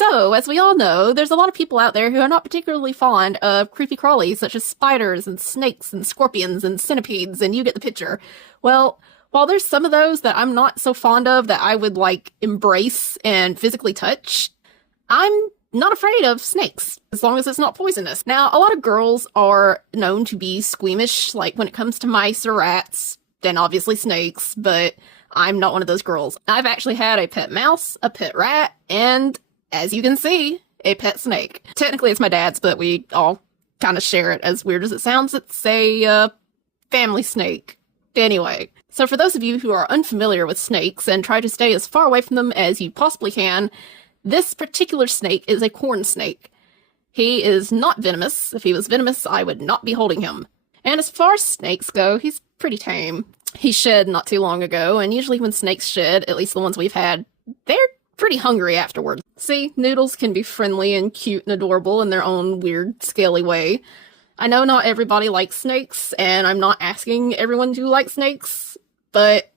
So, as we all know, there's a lot of people out there who are not particularly fond of creepy crawlies such as spiders and snakes and scorpions and centipedes, and you get the picture. Well, while there's some of those that I'm not so fond of that I would like embrace and physically touch, I'm not afraid of snakes, as long as it's not poisonous. Now, a lot of girls are known to be squeamish, like when it comes to mice or rats, then obviously snakes, but I'm not one of those girls. I've actually had a pet mouse, a pet rat, and as you can see, a pet snake. Technically it's my dad's, but we all kind of share it. As weird as it sounds, it's a family snake. Anyway, so for those of you who are unfamiliar with snakes and try to stay as far away from them as you possibly can, this particular snake is a corn snake. He is not venomous. If he was venomous, I would not be holding him. And as far as snakes go, he's pretty tame. He shed not too long ago, and usually when snakes shed, at least the ones we've had, they're pretty hungry afterwards. See, Noodles can be friendly and cute and adorable in their own weird, scaly way. I know not everybody likes snakes, and I'm not asking everyone to like snakes, but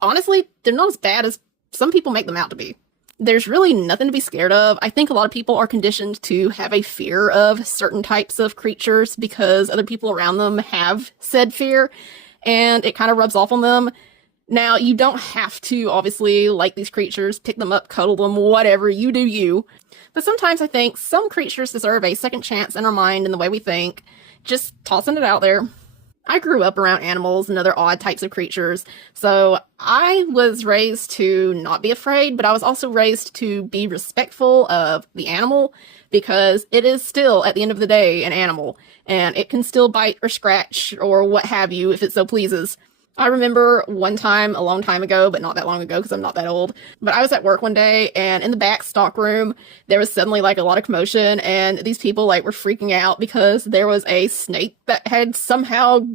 honestly, they're not as bad as some people make them out to be. There's really nothing to be scared of. I think a lot of people are conditioned to have a fear of certain types of creatures because other people around them have said fear, and it kind of rubs off on them. Now, you don't have to, obviously, like these creatures, pick them up, cuddle them, whatever, you do you. But sometimes I think some creatures deserve a second chance in our mind and the way we think. Just tossing it out there. I grew up around animals and other odd types of creatures, so I was raised to not be afraid, but I was also raised to be respectful of the animal, because it is still, at the end of the day, an animal, and it can still bite or scratch or what have you if it so pleases. I remember one time, a long time ago, but not that long ago because I'm not that old, but I was at work one day, and in the back stock room, there was suddenly like a lot of commotion, and these people like were freaking out because there was a snake that had somehow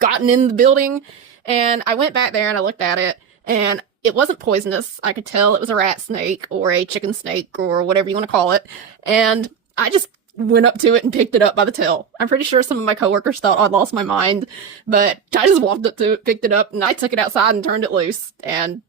gotten in the building. And I went back there and I looked at it, and it wasn't poisonous. I could tell it was a rat snake or a chicken snake or whatever you want to call it. And I just went up to it and picked it up by the tail. I'm pretty sure some of my coworkers thought I'd lost my mind, but I just walked up to it, picked it up, and I took it outside and turned it loose. And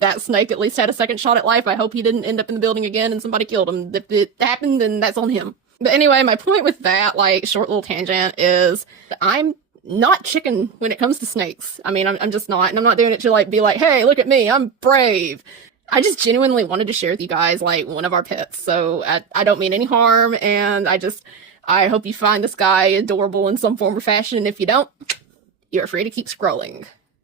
that snake at least had a second shot at life. I hope he didn't end up in the building again and somebody killed him. If it happened, then that's on him. But anyway, my point with that, like, short little tangent is I'm not chicken when it comes to snakes. I mean, I'm just not, and I'm not doing it to like be like, hey, look at me, I'm brave. I just genuinely wanted to share with you guys, like, one of our pets. So I don't mean any harm, and I hope you find this guy adorable in some form or fashion. If you don't, you're free to keep scrolling.